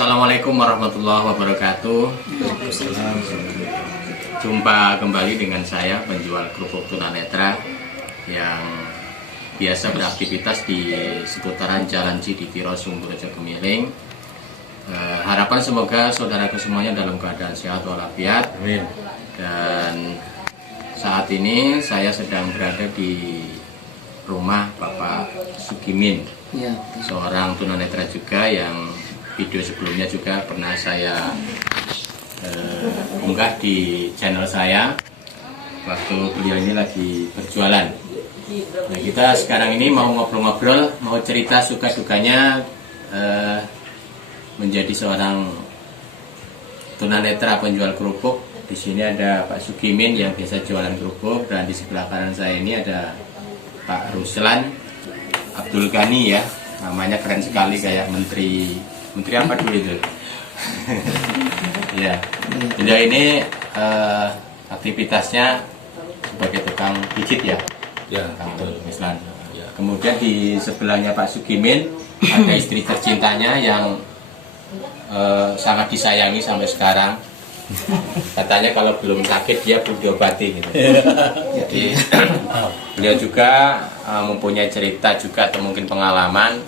Assalamualaikum warahmatullahi wabarakatuh. Jumpa kembali dengan saya, penjual kerupuk tunanetra yang biasa beraktivitas di seputaran Jalan Ciditiro, Sumberjo, Gemiling. Harapan semoga saudaraku semuanya dalam keadaan sehat walafiat. Amin. Dan saat ini saya sedang berada di rumah Bapak Sugimin, ya, seorang tunanetra juga yang video sebelumnya juga pernah saya unggah di channel saya waktu beliau ini lagi berjualan. Nah, kita sekarang ini mau ngobrol-ngobrol, mau cerita suka dukanya menjadi seorang tunanetra penjual kerupuk. Di sini ada Pak Sugimin yang biasa jualan kerupuk, dan di sebelah kanan saya ini ada Pak Ruslan Abdul Ghani, ya, namanya keren sekali, kayak menteri apa dulu itu. Ya, beliau ini aktivitasnya sebagai tukang pijit, ya. Ya, Abdul Ruslan. Ya. Kemudian di sebelahnya Pak Sugimin ada istri tercintanya yang sangat disayangi sampai sekarang. Katanya kalau belum sakit dia belum diobati gitu. Jadi beliau juga mempunyai cerita juga atau mungkin pengalaman.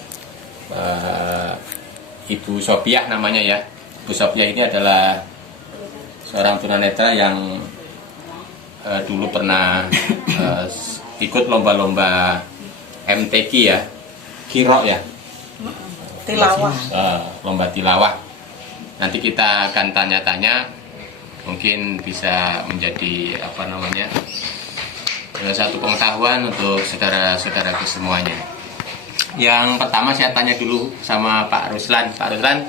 Ibu Sopiah namanya, ya. Ibu Sopiah ini adalah seorang tunanetra yang dulu pernah ikut lomba-lomba MTQ, ya, Kiro, ya, tilawah. Lomba tilawah. Nanti kita akan tanya-tanya, mungkin bisa menjadi satu pengetahuan untuk saudara-saudara semuanya. Yang pertama saya tanya dulu sama Pak Ruslan. Pak Ruslan,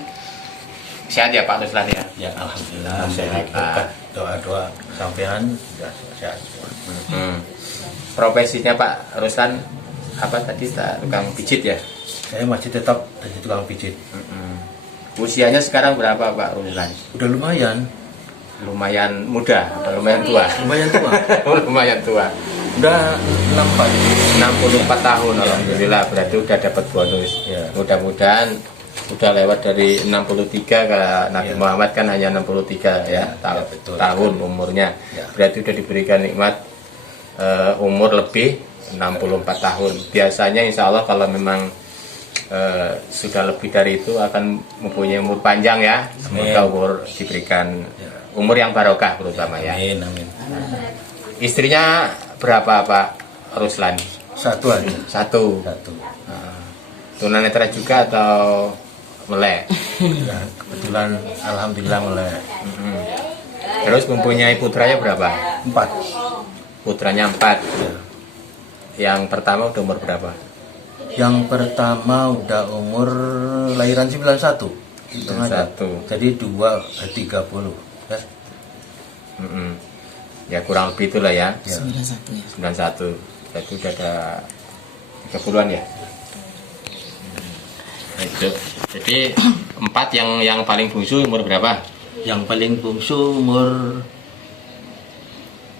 sehat ya Pak Ruslan, ya? Ya, alhamdulillah sehat. Berkat doa-doa sampean ya sehat. Profesinya Pak Ruslan apa tadi? Tukang pijit, ya? Saya masih tetap jadi tukang pijit. Usianya sekarang berapa Pak Ruslan? Udah lumayan. Lumayan muda atau lumayan tua? Lumayan tua. Lumayan tua. Udah 64 tahun, alhamdulillah, berarti udah dapat bonus. Ya. Mudah-mudahan udah lewat dari 63 ke Nabi Muhammad kan hanya 63 ya, betul. tahun umurnya. Ya. Berarti udah diberikan nikmat umur lebih 64 tahun. Biasanya insya Allah kalau memang sudah lebih dari itu akan mempunyai umur panjang, ya. Semoga umur diberikan umur yang barokah terutama, ya. Amin, amin. Istrinya berapa Pak Ruslan? Satu aja. Satu. Tunanetra juga atau melek? Ya, kebetulan alhamdulillah mulai Terus mempunyai putranya berapa? 4. Putranya 4. Ya. Yang pertama udah umur berapa? Yang pertama udah umur lahiran 91. Hitung aja. 91. Jadi 30. Ya. Ya kurang lebih itulah, ya. 91 ya. 91. Berarti udah ada 30-an, ya. Nah, itu. Jadi 4, yang paling bungsu umur berapa? Yang paling bungsu umur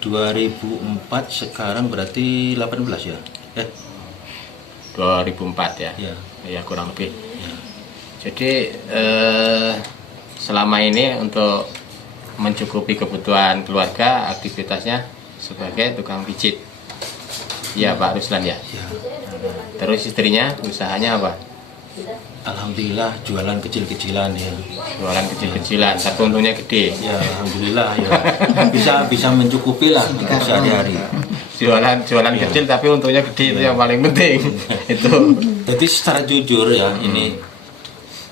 2004, sekarang berarti 18 ya? 2004, ya. Ya. Ya kurang lebih. Ya. Jadi selama ini untuk mencukupi kebutuhan keluarga, aktivitasnya sebagai tukang pijit, ya Pak Ruslan, ya. Ya. Terus istrinya usahanya apa? Alhamdulillah jualan kecil-kecilan ya. Jualan kecil-kecilan, satu untungnya gede. Ya alhamdulillah ya. Bisa mencukupi lah untuk sehari-hari. Jualan kecil tapi untungnya gede, itu yang paling penting. Itu. Jadi secara jujur ya, ini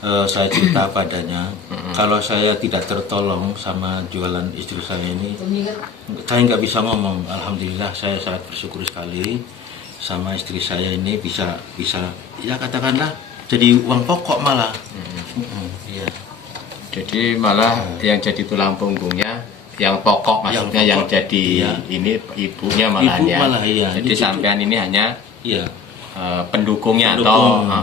saya cerita padanya. Kalau saya tidak tertolong sama jualan istri saya ini, saya nggak bisa ngomong. Alhamdulillah saya sangat bersyukur sekali sama istri saya ini bisa ya katakanlah jadi uang pokok malah. Iya. Jadi malah yang jadi tulang punggungnya, yang pokok maksudnya, yang jadi ini ibunya malah, Ibu ya. malah, iya. Jadi sampean ini hanya Iya. pendukungnya Pendukung. atau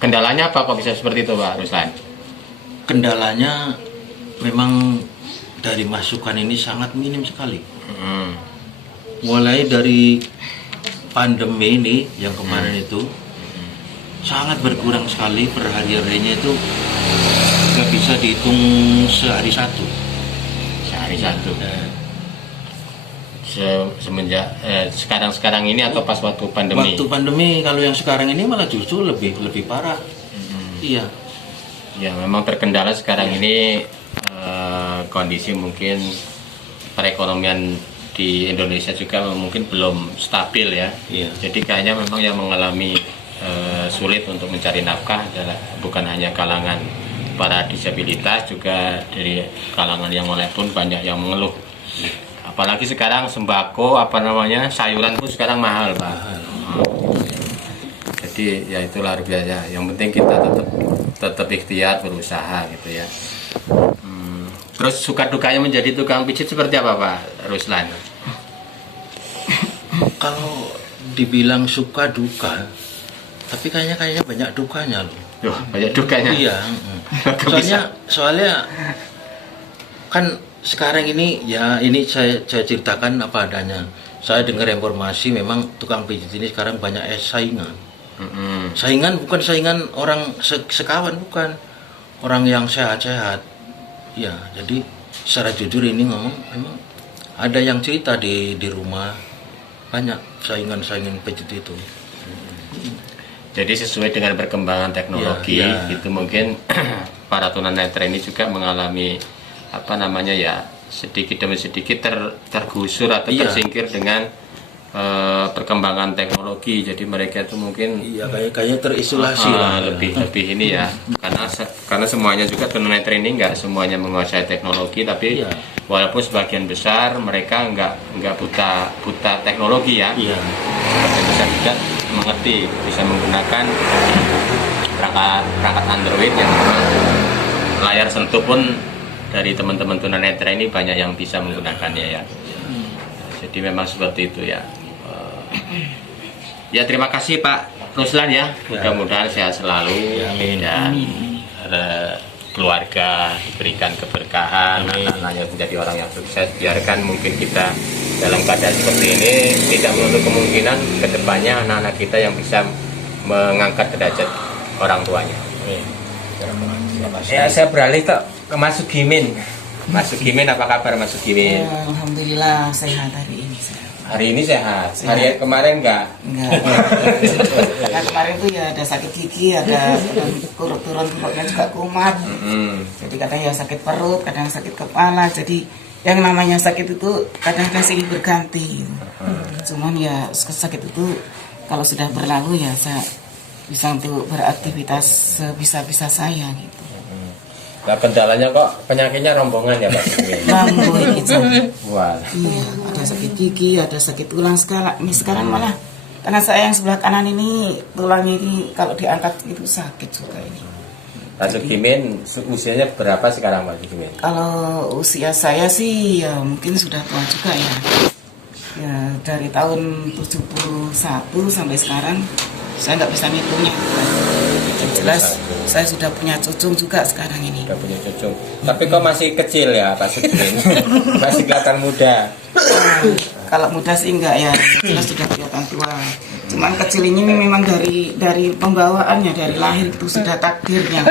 kendalanya apa kok bisa seperti itu Pak Ruslan? Kendalanya memang dari masukan ini sangat minim sekali. Mulai dari pandemi ini yang kemarin itu sangat berkurang sekali, per hari-harinya itu nggak bisa bisa dihitung sehari satu. Sehari satu. Nah, Semenjak sekarang ini atau pas waktu pandemi? waktu pandemi, kalau yang sekarang ini malah justru lebih parah. Iya. Ya memang terkendala sekarang ini kondisi mungkin perekonomian di Indonesia juga mungkin belum stabil ya. Iya. Jadi kayaknya memang yang mengalami sulit untuk mencari nafkah adalah bukan hanya kalangan para disabilitas, juga dari kalangan yang lain pun banyak yang mengeluh. Apalagi sekarang sembako sayuran pun sekarang mahal, Pak. Jadi ya itu luar biasa. Yang penting kita tetap ikhtiar berusaha gitu ya. Terus suka dukanya menjadi tukang pijit seperti apa, Pak Ruslan? Kalau dibilang suka duka, tapi kayaknya banyak dukanya loh. Duh, banyak dukanya. Iya. Soalnya kan sekarang ini ya ini saya ceritakan apa adanya. Saya dengar informasi memang tukang pijit ini sekarang banyak saingan. Saingan bukan saingan orang sekawan, bukan orang yang sehat-sehat. Ya, jadi secara jujur ini ngomong memang ada yang cerita di rumah banyak saingan pijit itu. Jadi sesuai dengan perkembangan teknologi itu mungkin para tunanetra ini juga mengalami sedikit demi sedikit tergusur atau tersingkir dengan perkembangan teknologi. Jadi mereka itu mungkin kayaknya terisolasi lah. lebih ini ya, karena semuanya juga tunanetra ini nggak semuanya menguasai teknologi, tapi walaupun sebagian besar mereka nggak buta teknologi ya. Sebagian besar juga mengerti, bisa menggunakan perangkat Android yang layar sentuh pun dari teman-teman tunanetra ini banyak yang bisa menggunakannya ya. Jadi memang seperti itu ya. Ya terima kasih Pak Ruslan ya. Mudah-mudahan sehat selalu dan keluarga diberikan keberkahan, anak-anaknya menjadi orang yang sukses. Biarkan mungkin kita dalam keadaan seperti ini tidak menutup kemungkinan kedepannya anak-anak kita yang bisa mengangkat derajat orang tuanya. Ya, saya beralih ke Mas Sugimin. Mas Sugimin, apa kabar Mas Sugimin? Alhamdulillah sehat hari ini. Hari ini sehat. Hari kemarin enggak? Karena kemarin tuh ya ada sakit gigi, ada turun-turunnya juga kumat. Jadi kadang ya sakit perut, kadang sakit kepala. Jadi yang namanya sakit itu kadang-kadang silih berganti. Cuman ya sakit itu kalau sudah berlalu ya saya bisa untuk beraktivitas sebisa-bisa saya gitu. Nah, kendalanya kok penyakitnya rombongan ya Pak? Rombongan gitu. Wah. Iya, ada sakit gigi, ada sakit tulang sekarang malah karena saya yang sebelah kanan ini tulangnya ini kalau diangkat itu sakit juga ini. Pak Sugimin usianya berapa sekarang Pak Sugimin? Kalau usia saya sih ya mungkin sudah tua juga ya. Ya dari tahun 71 sampai sekarang saya nggak bisa ngitungnya. Yang jelas saya sudah punya cucung juga sekarang ini. Sudah punya cucung. Tapi kok masih kecil ya Pak Sugimin? Masih kelihatan muda. Kalau muda sih enggak ya, jelas sudah kelihatan tua. Cuman kecil ini memang dari pembawaannya, dari lahir itu sudah takdirnya.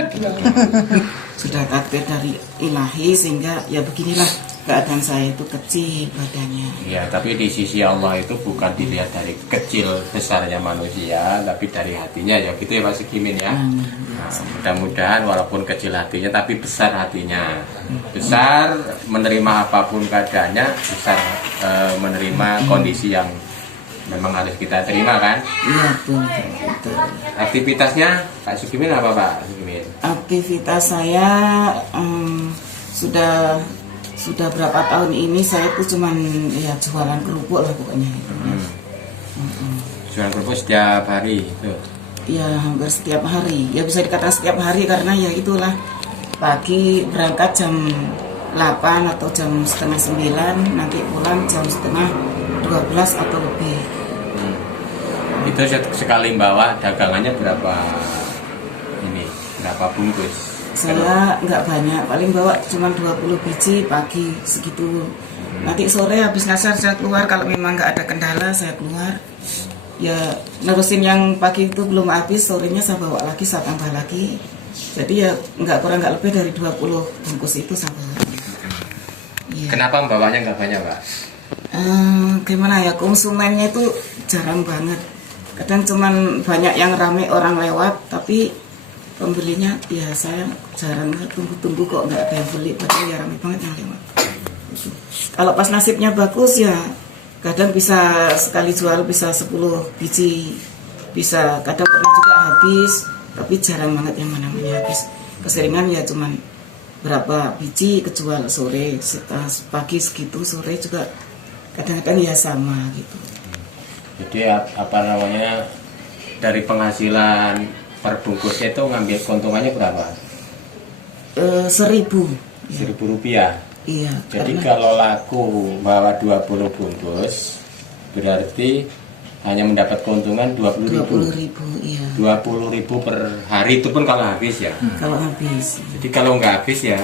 Sudah takdir dari ilahi sehingga ya beginilah keadaan saya itu kecil badannya. Ya, tapi di sisi Allah itu bukan dilihat dari kecil besarnya manusia, tapi dari hatinya ya gitu ya Pak Sugimin ya. Nah, mudah-mudahan walaupun kecil hatinya tapi besar hatinya. Besar menerima apapun keadaannya, besar menerima kondisi yang memang harus kita terima kan? Iya betul. Aktivitasnya Pak Sugimin apa Pak Sugimin? Aktivitas saya sudah berapa tahun ini saya tuh cuman ya jualan kerupuk lah pokoknya gitu. Jualan kerupuk setiap hari itu? Ya hampir setiap hari. Ya bisa dikatakan setiap hari karena ya itulah pagi berangkat jam 8 atau jam setengah 9, nanti pulang jam setengah 12 atau lebih. Itu sekali bawa dagangannya berapa bungkus? Saya nggak banyak, paling bawa cuma 20 biji pagi segitu. Nanti sore habis ngasar saya keluar, kalau memang nggak ada kendala saya keluar. Ya nerusin yang pagi itu belum habis, sorenya saya bawa lagi, saya tambah lagi. Jadi ya nggak lebih dari 20 bungkus itu satu hari. Iya. Kenapa membawanya nggak banyak, Pak? Gimana ya, konsumennya itu jarang banget. Kadang cuman banyak yang rame orang lewat, tapi pembelinya ya saya jarang, tunggu-tunggu kok nggak ada yang beli, padahal ya rame banget yang lewat. Gitu. Kalau pas nasibnya bagus ya kadang bisa sekali jual bisa 10 biji, bisa kadang pernah juga habis, tapi jarang banget yang namanya habis. Keseringan ya cuman berapa biji kejual sore, pagi segitu, sore juga kadang-kadang ya sama gitu. Jadi apa namanya, dari penghasilan per bungkusnya itu ngambil keuntungannya berapa? 1.000. 1.000 rupiah. Iya. Jadi karena kalau laku bawa 20 bungkus berarti hanya mendapat keuntungan 20.000. 20.000, iya. 20.000 per hari, itu pun kalau habis ya. Kalau habis. Jadi kalau nggak habis ya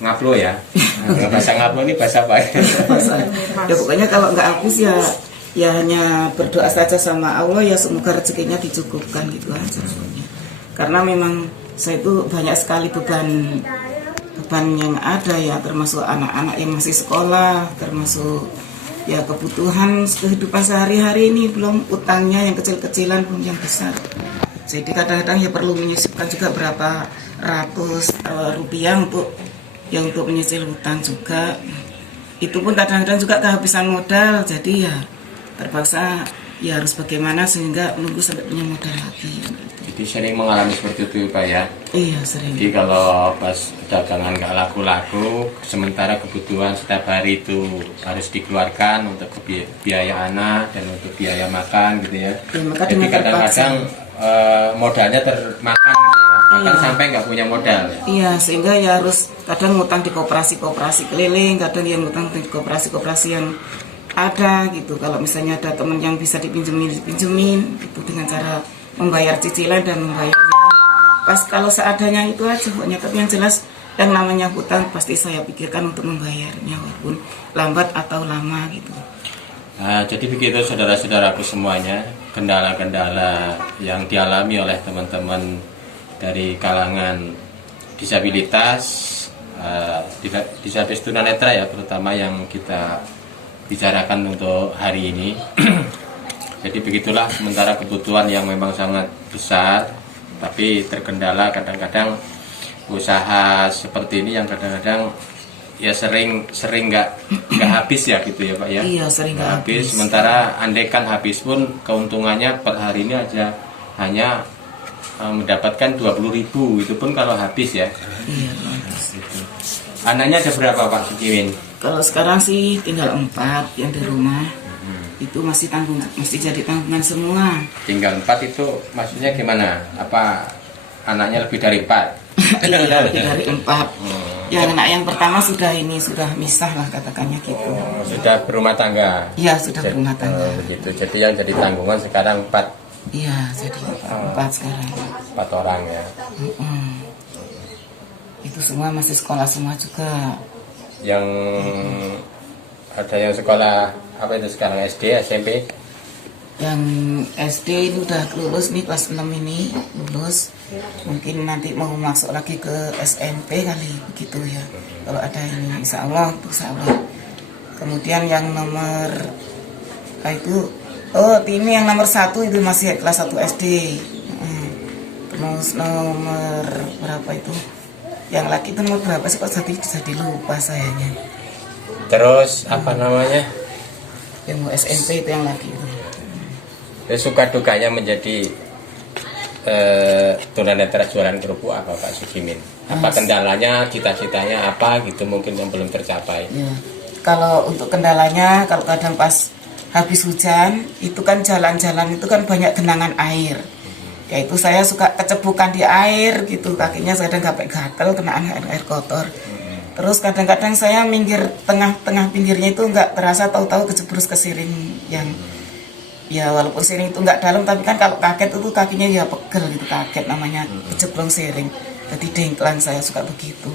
ngaplo ya. Nah, bahasa ngaplo ini bahasa apa ya? Ya pokoknya kalau nggak habis ya hanya berdoa saja sama Allah ya semoga rezekinya dicukupkan gitu aja. Karena memang saya itu banyak sekali beban yang ada ya, termasuk anak-anak yang masih sekolah, termasuk ya kebutuhan kehidupan sehari-hari ini, belum utangnya yang kecil-kecilan, belum yang besar. Jadi kadang-kadang ya perlu menyisipkan juga berapa ratus rupiah untuk menyicil hutang juga. Itu pun kadang-kadang juga kehabisan modal, jadi ya terpaksa ya harus bagaimana sehingga menunggu sampai punya modal lagi. Jadi sering mengalami seperti itu Pak ya? Iya sering. Jadi kalau pas dagangan nggak laku-laku, sementara kebutuhan setiap hari itu harus dikeluarkan untuk biaya anak dan untuk biaya makan gitu ya. Maka jadi kadang-kadang modalnya termakan gitu ya. Bahkan sampai nggak punya modal ya. Iya, sehingga ya harus kadang ngutang di koperasi keliling, kadang yang ngutang di koperasi yang ada gitu. Kalau misalnya ada teman yang bisa dipinjemin itu dengan cara membayar cicilan dan membayarnya pas kalau seadanya itu aja pokoknya. Tapi yang jelas yang namanya hutang pasti saya pikirkan untuk membayarnya walaupun lambat atau lama gitu. Nah, jadi begitu saudara-saudaraku semuanya, kendala-kendala yang dialami oleh teman-teman dari kalangan disabilitas, disabilitas tunanetra ya, terutama yang kita bicarakan untuk hari ini. Jadi begitulah, sementara kebutuhan yang memang sangat besar, tapi terkendala kadang-kadang usaha seperti ini yang kadang-kadang ya sering nggak habis ya gitu ya Pak ya. Iya, sering nggak habis. Sementara andaikan habis pun keuntungannya per hari ini aja hanya mendapatkan 20.000, itu pun kalau habis ya. Iya, habis. Gitu. Anaknya ada berapa Pak Sukimin? Kalau sekarang sih tinggal 4 yang di rumah. Itu masih jadi tanggungan semua. Tinggal 4 itu maksudnya gimana? Apa anaknya lebih dari 4? Iya, lebih dari 4. Yang anak yang pertama sudah misah lah katakannya gitu. Sudah berumah tangga. Iya, sudah berumah tangga. Begitu. Jadi yang jadi tanggungan sekarang 4. Iya, jadi 4 sekarang. 4 orang ya. Itu semua masih sekolah semua juga. Yang ada yang sekolah apa itu sekarang, SD, SMP? Yang SD ini udah lulus nih, kelas 6 ini lulus. Mungkin nanti mau masuk lagi ke SMP kali begitu ya. Kalau ada ini, insya Allah. Kemudian yang nomor ini yang nomor 1 itu masih kelas 1 SD. Terus nomor berapa itu? Yang laki itu nomor berapa sih, kok jadi lupa sayanya. Terus apa namanya? Yang mau SMP itu yang laki itu. Suka dukanya menjadi tunanetra jualan kerupuk apa Pak Sukimin? Apa kendalanya, cita-citanya apa gitu mungkin yang belum tercapai? Ya. Kalau untuk kendalanya, kalau kadang pas habis hujan itu kan jalan-jalan itu kan banyak genangan air. Yaitu saya suka kecebukan di air gitu, kakinya kadang gatel kena air kotor. Terus kadang-kadang saya minggir tengah pinggirnya itu nggak terasa, tahu-tahu kejebrus ke siring yang ya walaupun siring itu nggak dalam, tapi kan kalau kaget itu kakinya ya pegel gitu, kaget namanya kejeblong siring. Jadi dengklan saya suka begitu.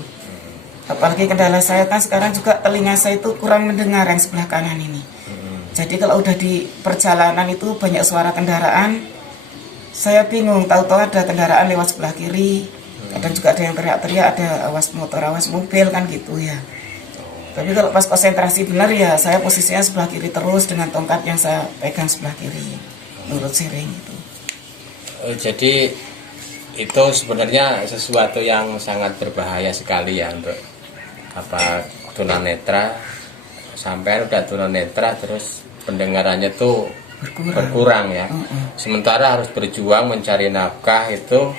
Apalagi kendala saya kan sekarang juga telinga saya itu kurang mendengar yang sebelah kanan ini. Jadi kalau udah di perjalanan itu banyak suara kendaraan, saya bingung, tahu-tahu ada kendaraan lewat sebelah kiri, Kadang juga ada yang teriak-teriak, ada awas motor, awas mobil kan gitu ya. Tapi kalau pas konsentrasi benar ya saya posisinya sebelah kiri terus dengan tongkat yang saya pegang sebelah kiri, nurut siring itu. Jadi itu sebenarnya sesuatu yang sangat berbahaya sekali ya untuk tunanetra. Sampai udah tunanetra terus pendengarannya tuh berkurang ya. Sementara harus berjuang mencari nafkah itu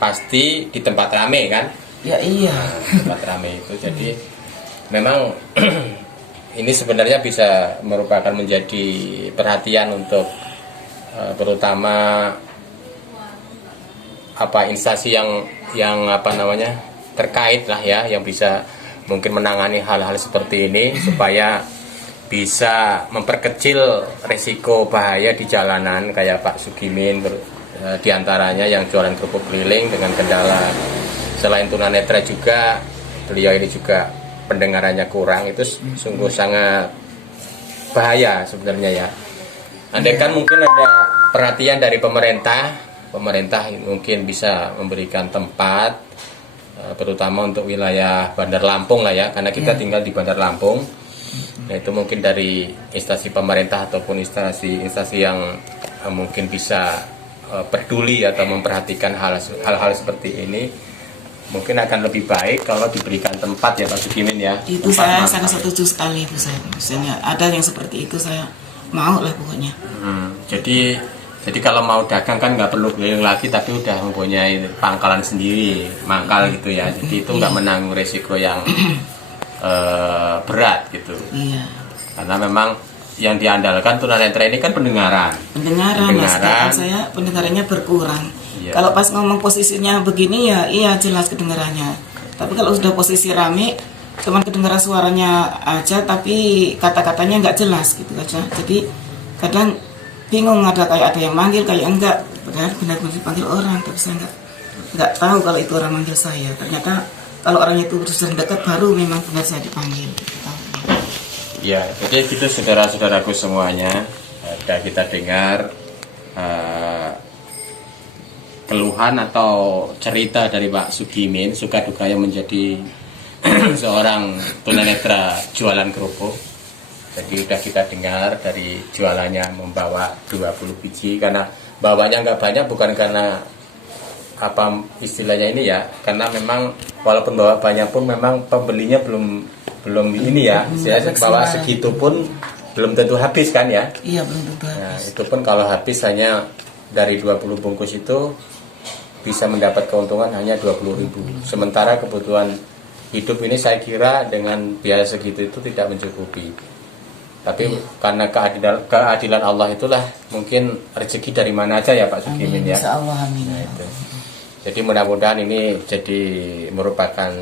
pasti di tempat rame kan? Ya iya. Tempat rame itu jadi memang ini sebenarnya bisa merupakan menjadi perhatian untuk terutama instansi yang terkait lah ya, yang bisa mungkin menangani hal-hal seperti ini supaya bisa memperkecil risiko bahaya di jalanan kayak Pak Sugimin diantaranya yang jualan kerupuk keliling dengan kendala selain tunanetra juga beliau ini juga pendengarannya kurang, itu sungguh sangat bahaya sebenarnya ya. Andai kan mungkin ada perhatian dari pemerintah mungkin bisa memberikan tempat terutama untuk wilayah Bandar Lampung lah ya, karena kita tinggal di Bandar Lampung. Nah itu mungkin dari instansi pemerintah ataupun instansi yang mungkin bisa peduli atau memperhatikan hal-hal seperti ini, mungkin akan lebih baik kalau diberikan tempat ya Pak Sugimin ya. Itu saya sangat setuju sekali itu saya. Misalnya ada yang seperti itu saya mau lah pokoknya. Jadi kalau mau dagang kan nggak perlu keliling lagi, tapi udah mempunyai pangkalan sendiri, mangkal gitu ya. Jadi itu nggak menanggung resiko yang berat gitu. Iya. Karena memang yang diandalkan tunanetra ini kan pendengaran. Mas, saya pendengarannya berkurang. Iya. Kalau pas ngomong posisinya begini ya, iya jelas kedengarannya. Tapi kalau sudah posisi rame, cuman kedengaran suaranya aja, tapi kata-katanya nggak jelas gitu aja. Jadi kadang bingung, ada yang manggil kayak enggak, benar-benar dipanggil orang, tapi saya enggak tahu kalau itu orang manggil saya. Ternyata kalau orangnya itu sudah dekat baru memang benar saya dipanggil. Ya, jadi gitu saudara-saudaraku semuanya, sudah kita dengar keluhan atau cerita dari Pak Sugimin, suka dukanya menjadi seorang tunanetra jualan kerupuk. Jadi udah kita dengar dari jualannya membawa 20 biji, karena bawanya nggak banyak bukan karena istilahnya ini ya, karena memang walaupun bawa banyak pun memang pembelinya belum ini ya, saya bawa segitu pun belum tentu habis kan ya. Iya, belum tentu habis. Nah, itu pun kalau habis hanya dari 20 bungkus itu bisa mendapat keuntungan hanya 20.000. Sementara kebutuhan hidup ini saya kira dengan biaya segitu itu tidak mencukupi. Tapi karena keadilan Allah itulah mungkin rezeki dari mana aja ya Pak Sugimin ya. Insyaallah, amin. Nah, itu. Jadi mudah-mudahan ini jadi merupakan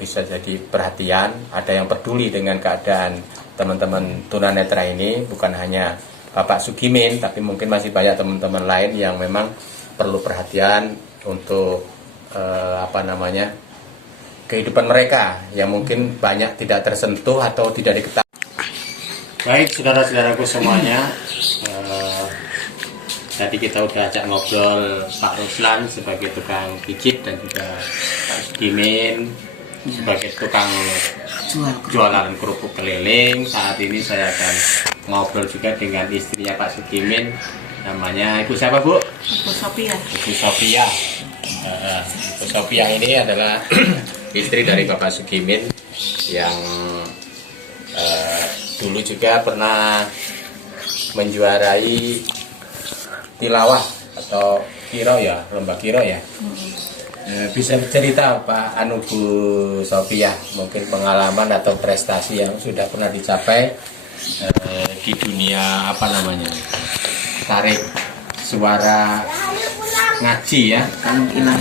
bisa jadi perhatian, ada yang peduli dengan keadaan teman-teman tunanetra ini, bukan hanya Bapak Sugimin, tapi mungkin masih banyak teman-teman lain yang memang perlu perhatian untuk kehidupan mereka yang mungkin banyak tidak tersentuh atau tidak diketahui. Baik saudara-saudaraku semuanya, tadi kita udah ajak ngobrol Pak Ruslan sebagai tukang pijit dan juga Pak Sugimin sebagai tukang jualan kerupuk keliling. Saat ini saya akan ngobrol juga dengan istrinya Pak Sugimin, namanya Ibu siapa Bu? Ibu Sophia. Ibu Sophia. Ibu Sophia ini adalah istri dari Bapak Sugimin yang dulu juga pernah menjuarai tilawah atau kiro ya, lomba kiro ya. Bisa cerita Pak Bu Sophia mungkin pengalaman atau prestasi yang sudah pernah dicapai di dunia tarik suara ngaji ya,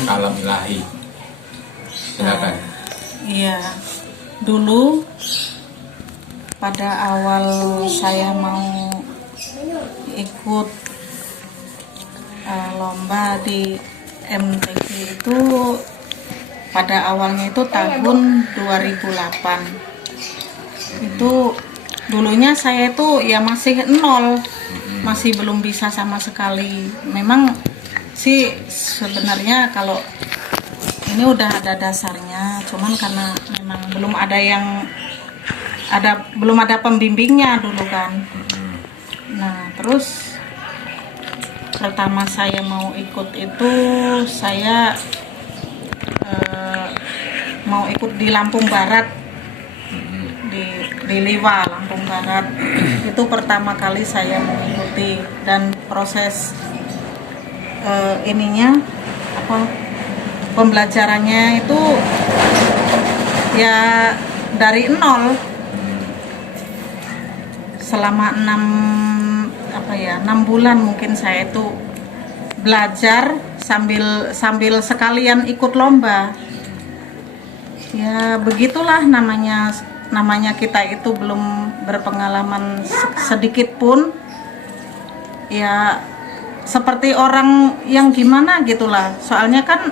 alam ilahi. Silakan. Iya, dulu pada awal saya mau ikut lomba di MTQ itu, pada awalnya itu tahun 2008. Itu dulunya saya itu ya masih nol, masih belum bisa sama sekali. Memang sih sebenarnya kalau ini udah ada dasarnya, cuman karena memang belum ada pembimbingnya dulu kan. Nah, terus pertama saya mau ikut itu saya mau ikut di Lampung Barat, di Liwa, Lampung Barat. Itu pertama kali saya mengikuti, dan proses pembelajarannya itu ya dari nol selama 6 bulan mungkin saya itu belajar sambil sekalian ikut lomba. Ya begitulah namanya kita itu belum berpengalaman sedikit pun, ya seperti orang yang gimana gitulah. Soalnya kan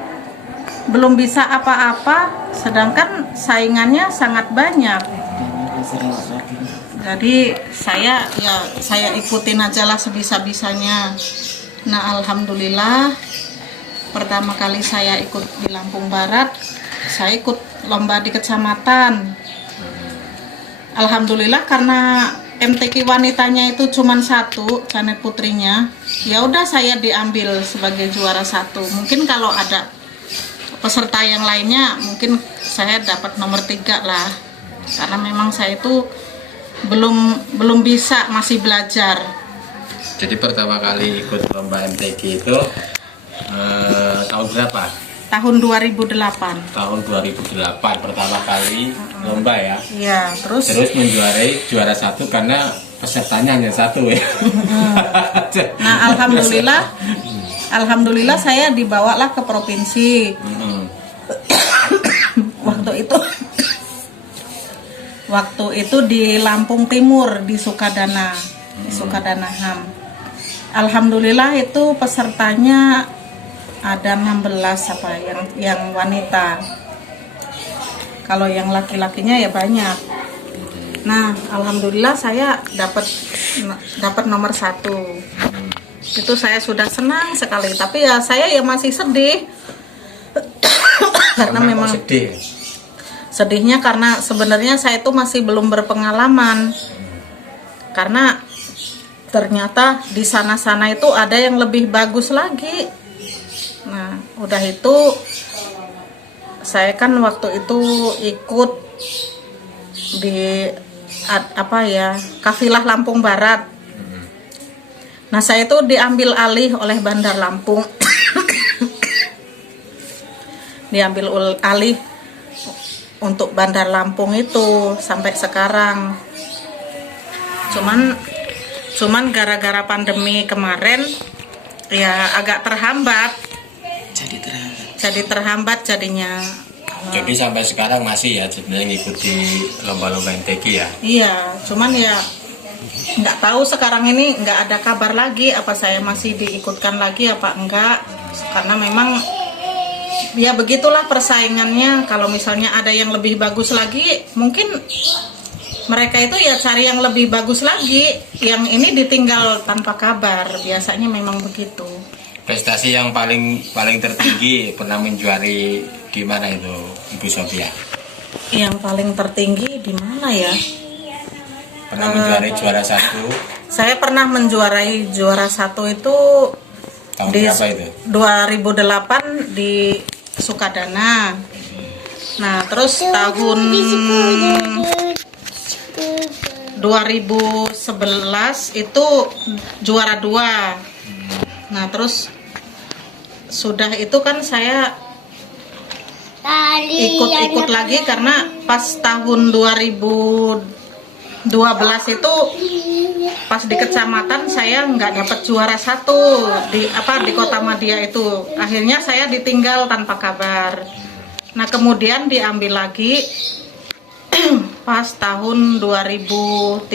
belum bisa apa-apa, sedangkan saingannya sangat banyak. Jadi saya ikutin aja lah sebisa-bisanya. Nah, alhamdulillah pertama kali saya ikut di Lampung Barat, saya ikut lomba di kecamatan. Alhamdulillah karena MTQ wanitanya itu cuma 1, Canet putrinya, ya udah saya diambil sebagai juara 1. Mungkin kalau ada peserta yang lainnya mungkin saya dapat nomor 3 lah, karena memang saya itu belum bisa, masih belajar. Jadi pertama kali ikut lomba MTQ itu tahun berapa? Tahun 2008. Tahun 2008 pertama kali lomba ya. Iya, terus menjuarai juara 1 karena pesertanya hanya 1 ya. Nah, alhamdulillah saya dibawalah ke provinsi. Waktu itu di Lampung Timur, di Sukadana, di Sukadana HAM. Alhamdulillah itu pesertanya ada 16 yang wanita. Kalau yang laki-lakinya ya banyak. Nah, alhamdulillah saya dapat nomor 1. Itu saya sudah senang sekali, tapi ya saya ya masih sedih. Karena memang sedih. Sedihnya karena sebenarnya saya itu masih belum berpengalaman. Karena ternyata di sana-sana itu ada yang lebih bagus lagi. Nah, udah itu saya kan waktu itu ikut di Kafilah Lampung Barat. Nah, saya itu diambil alih oleh Bandar Lampung. Diambil alih untuk Bandar Lampung itu sampai sekarang. Cuman gara-gara pandemi kemarin ya agak terhambat. Jadi terhambat jadinya. Jadi sampai sekarang masih ya sebenarnya ngikuti lomba-lomba MTQ ya. Iya, cuman ya nggak tahu sekarang ini nggak ada kabar lagi apa saya masih diikutkan lagi apa enggak, karena memang ya begitulah persaingannya. Kalau misalnya ada yang lebih bagus lagi, mungkin mereka itu ya cari yang lebih bagus lagi, yang ini ditinggal tanpa kabar. Biasanya memang begitu. Prestasi yang paling tertinggi pernah menjuari di mana itu, Ibu Sophia? Yang paling tertinggi di mana ya? Pernah menjuarai juara 1? Saya pernah menjuarai juara 1 itu tahun di berapa itu? 2008 di Sukadana. Nah, terus tahun 2011 itu juara 2. Nah, terus sudah itu kan saya ikut lagi karena pas tahun 2012 itu pas di kecamatan saya nggak dapat juara 1 di Kota Madia itu. Akhirnya saya ditinggal tanpa kabar. Nah, kemudian diambil lagi pas tahun 2013.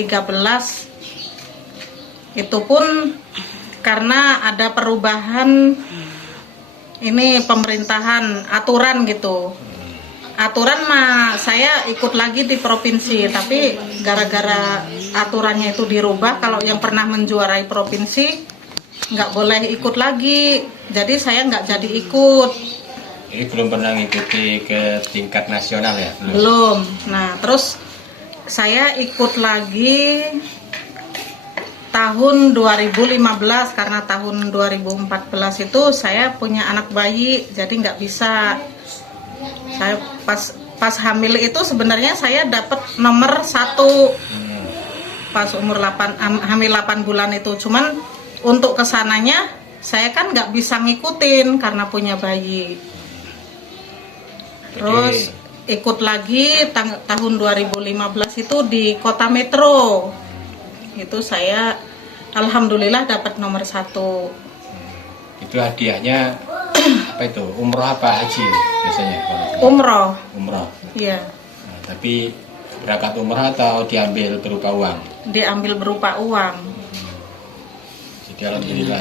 Itu pun karena ada perubahan ini pemerintahan, aturan gitu. Aturan mah saya ikut lagi di provinsi, tapi gara-gara aturannya itu dirubah, kalau yang pernah menjuarai provinsi nggak boleh ikut lagi, jadi saya nggak jadi ikut. Ini belum pernah ngikuti ke tingkat nasional ya? Belum. Nah, terus saya ikut lagi tahun 2015 karena tahun 2014 itu saya punya anak bayi, jadi nggak bisa. Saya pas hamil itu sebenarnya saya dapat nomor 1 pas umur hamil 8 bulan itu. Cuman untuk kesananya saya kan nggak bisa ngikutin karena punya bayi. Terus ikut lagi tahun 2015 itu di Kota Metro. Itu saya alhamdulillah dapat nomor 1. Itu hadiahnya apa itu? Umroh apa haji biasanya? Umroh. Umroh. Iya. Nah, tapi berangkat umroh atau diambil berupa uang? Diambil berupa uang. Jadi alhamdulillah.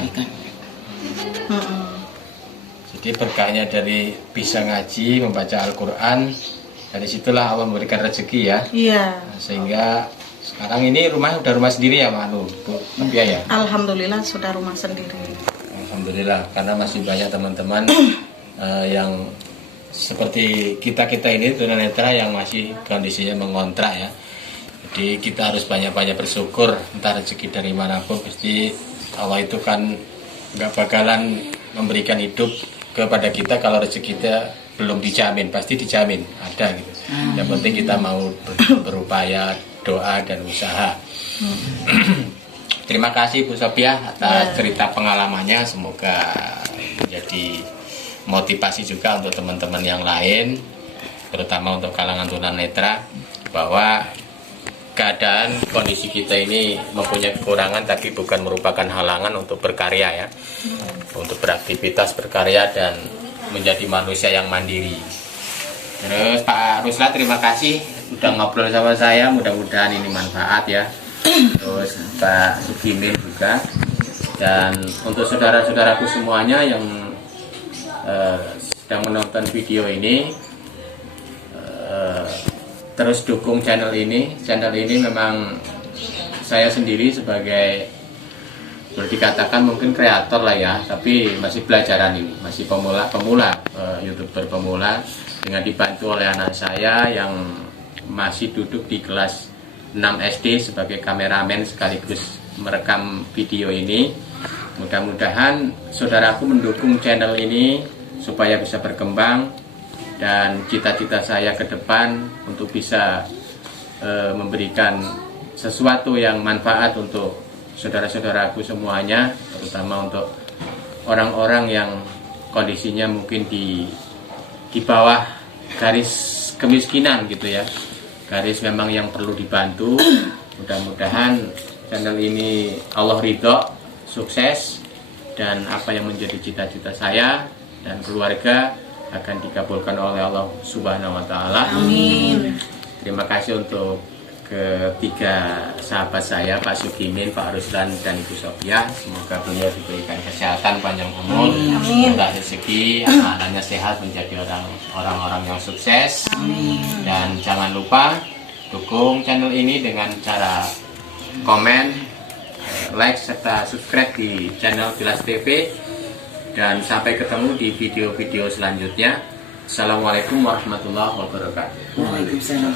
Mm-mm. Jadi berkahnya dari bisa ngaji, membaca Al-Quran, dari situlah Allah memberikan rezeki ya. Iya. Sehingga sekarang ini udah rumah sendiri ya Mak Anu, Bu Sophia ya? Alhamdulillah sudah rumah sendiri. Alhamdulillah, karena masih banyak teman-teman yang seperti kita ini tunanetra yang masih kondisinya mengontrak ya. Jadi kita harus banyak-banyak bersyukur, entah rezeki dari manapun, pasti Allah itu kan nggak bakalan memberikan hidup kepada kita kalau rezeki kita belum dijamin, pasti dijamin ada gitu. Yang penting kita mau berupaya, doa dan usaha. Terima kasih Bu Sophia atas cerita pengalamannya, semoga menjadi motivasi juga untuk teman-teman yang lain, terutama untuk kalangan tunanetra, bahwa keadaan kondisi kita ini mempunyai kekurangan tapi bukan merupakan halangan untuk berkarya ya, untuk beraktivitas, berkarya dan menjadi manusia yang mandiri. Terus Pak Rusla, terima kasih udah ngobrol sama saya, mudah-mudahan ini manfaat ya. Terus Pak Sugimin juga, dan untuk saudara-saudaraku semuanya yang sedang menonton video ini, terus dukung channel ini. Channel ini memang saya sendiri sebagai boleh dikatakan mungkin kreator lah ya, tapi masih pelajaran ini, masih pemula YouTuber pemula, dengan dibantu oleh anak saya yang masih duduk di kelas 6 SD sebagai kameramen sekaligus merekam video ini. Mudah-mudahan saudaraku mendukung channel ini supaya bisa berkembang, dan cita-cita saya ke depan untuk bisa memberikan sesuatu yang manfaat untuk saudara-saudaraku semuanya, terutama untuk orang-orang yang kondisinya mungkin di bawah garis kemiskinan gitu ya, garis memang yang perlu dibantu. Mudah-mudahan channel ini Allah ridho, sukses, dan apa yang menjadi cita-cita saya dan keluarga akan dikabulkan oleh Allah Subhanahu wa Ta'ala. Amin. Terima kasih untuk ketiga sahabat saya, Pak Sugimin, Pak Ruslan, dan Ibu Sophia. Semoga beliau diberikan kesehatan, panjang umur, murah rezeki, anak-anaknya sehat, menjadi orang-orang yang sukses. Dan jangan lupa dukung channel ini dengan cara komen, like, serta subscribe di channel Bilas TV. Dan sampai ketemu di video-video selanjutnya. Assalamualaikum warahmatullahi wabarakatuh. Waalaikumsalam.